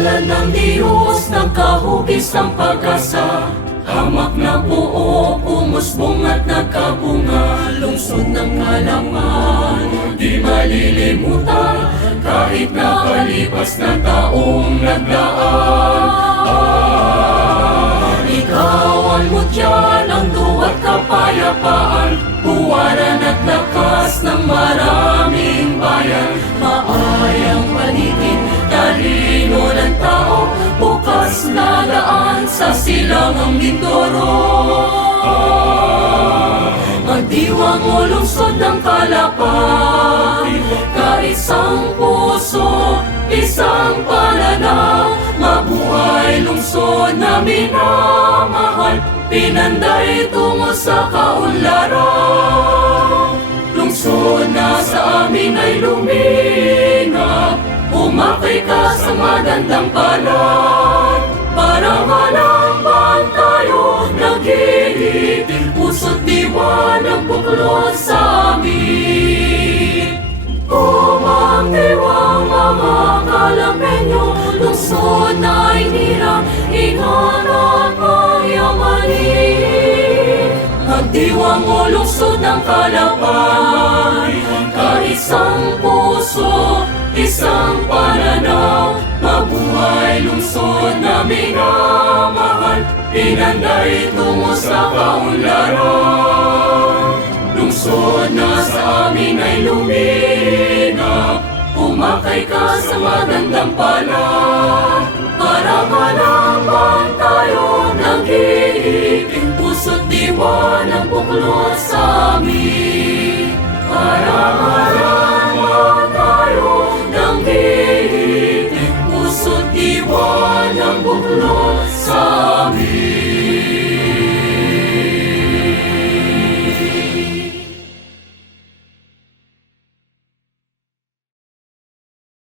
ng Diyos Nagkahugis ang pag-asa. Hamak na buo, umusbong at nagkabunga. Lungsod ng kalaman, di malilimutan. Kahit nakalipas na taong nagdaan ah, Ikaw ang mutya ng duwat kapayapaan. Buwaran at lakas ng maraming bayan Bukas na daan sa silangang Mindoro Magdiwang o lungsod ng kalapan Kaisang puso, isang pananaw Mabuhay lungsod na minamahal. Pinanday tungo sa kaunlaran Lungsod na sa amin ay lumina Umakay ka sa magandang palad buklod sa amin. Umangdiwang mga kalamenyo Lungsod na inirang Ingatan mayamanin Magdiwang o lungsod ng kalapan Kaisang puso, isang pananaw Mabuhay lungsod na minamahal Pinanday tungo sa kaunlaran Lungsod na sa amin ay lumina. Umakay ka sa magandang palad Para malambang tayo nag-iitin Puso't diwa ng buklod sa